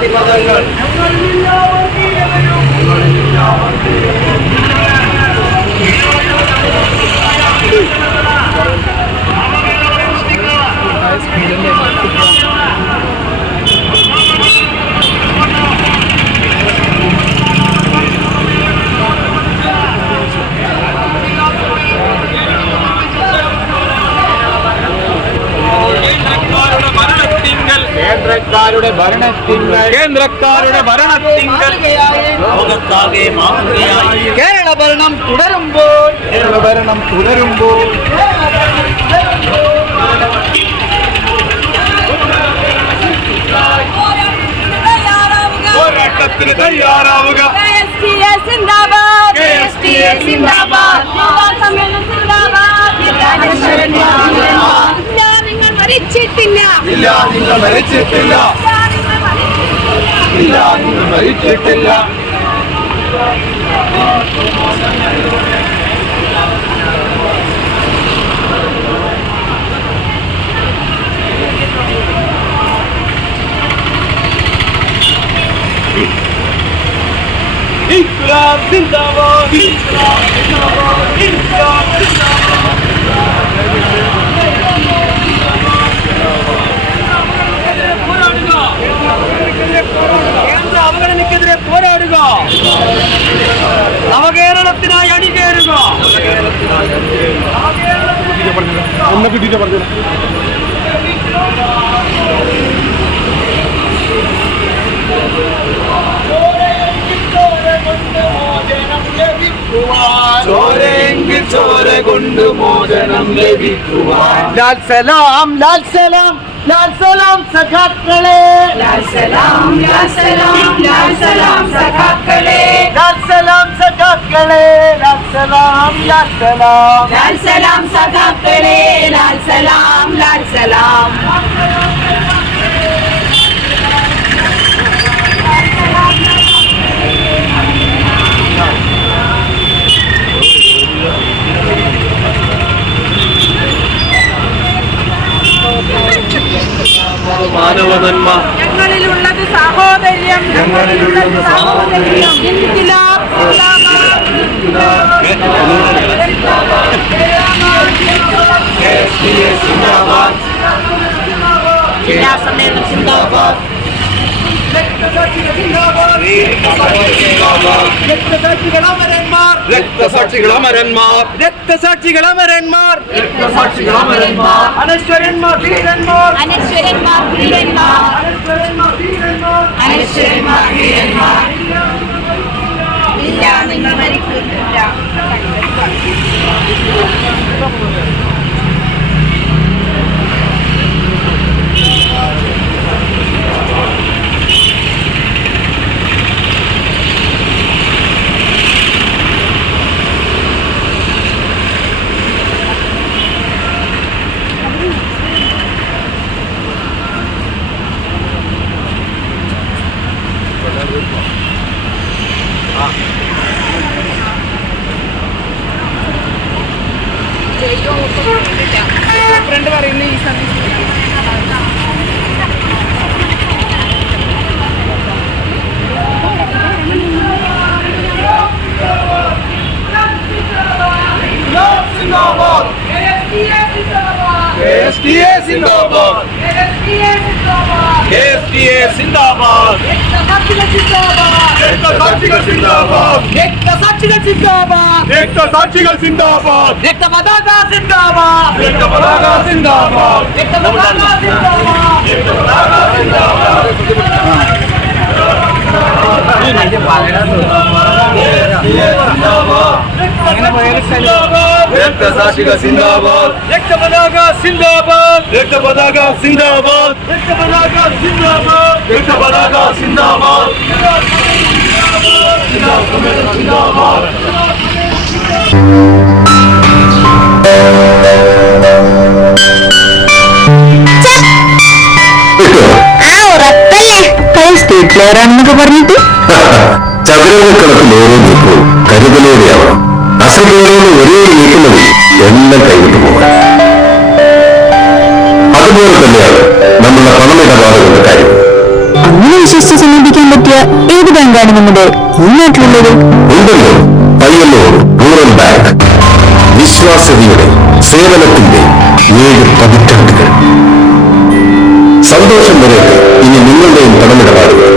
ജാതിമതങ്ങൾ കേന്ദ്രക്കാരുടെ ഭരണത്തിങ്കൽ ലോകത്താകെ മാതൃകയായി കേരള ഭരണം തുടരുമ്പോൾ പോരാട്ടത്തിന് തയ്യാറാവുക. നിങ്ങൾ മരിച്ചിട്ടില്ല. ഇൻക്ലാബ് സിന്ദാബാദ്, ഇൻക്ലാബ് സിന്ദാബാദ്, ഇൻക്ലാബ് സിന്ദാബാദ്. കേന്ദ്ര അവഗണനയ്ക്കെതിരെ പോരാടുക. നവകേരളത്തിനായി അണിചേരുക. ചോരയെങ്കിൽ ചോര കൊണ്ട് മോചനം ലഭിക്കുവാൻ. ലാൽ സലാം, ലാൽ സലാം, ലാൽ സലാം സഖാക്കളെ. ലാൽ സലാം, ലാൽ സലാം, ലാൽ സലാം സഖാക്കളെ. ലാൽ സലാം സഖാക്കളെ, ലാൽ സലാം, ലാൽ സലാം. ലാൽ സലാം സഖാക്കളെ, ലാൽ സലാം, ലാൽ സലാം. മാനവനന്മ ഞങ്ങളിലുള്ളത് സാഹോദര്യം, ഞങ്ങളിലുള്ളത് സാഹോദര്യം. ഇൻക്ലാബ് സിന്ദാബാദ്, ജില്ലാ സമ്മേളനം സിന്ദാബാദ്. രക്തസാക്ഷികളമരന്മാർ, അനശ്വരന്മാർ, ധീരന്മാർ, അനശ്വരന്മാർ, ധീരന്മാർ, അനശ്വരന്മാർ, ധീരന്മാർ. ഇല്ല, നിങ്ങൾ മരിക്കുന്നില്ല. ഫ്രണ്ട് പറയുന്ന ഈ സമയത്ത് KSTA സിന്ദാബാദ്, KSTA സിന്ദാബാദ്, രക്തസാക്ഷികൾ സിന്ദാബാദ്, രക്തപതാക സിന്ദാബാദ്, രക്തപതാക സിന്ദാബാദ്, രക്തപതാക സിന്ദാബാദ്, രക്തപതാക സിന്ദാബാദ്. രക്തസാക്ഷികൾ സിന്ദാബാദ്, രക്തപതാക സിന്ദാബാദ്, രക്തപതാക സിന്ദാബാദ്, രക്തപതാക സിന്ദാബാദ്, രക്തപതാക സിന്ദാബാദ്, സിന്ദാബാദ്. ാണെന്നൊക്കെ പറഞ്ഞിട്ട് ചതുരംഗക്കളത്തിൽ ഓരോ നീക്കവും കരുതലോടെയാവണം. അസുഖങ്ങളോട് ഒരേ നീക്കം മതി എല്ലാം കൈവിട്ടു പോകാൻ. അതുപോലെ തന്നെയാണ് നമ്മളുടെ പണമിടപാടുകളുടെ കാര്യം. അങ്ങനെ വിശ്വസിച്ചു ഏത് ബാങ്കാണ് നമ്മുടെ ഈ നാട്ടിലുള്ളത്? ഉണ്ടല്ലോ, പയ്യന്നൂർ റൂറൽ ബാങ്ക്. വിശ്വാസ്യതയുടെ സേവനത്തിന്റെ 7 പതിറ്റാണ്ടുകൾ. സന്തോഷം വരെ ഇനി നിങ്ങളുടെയും പണമിടപാടുകൾ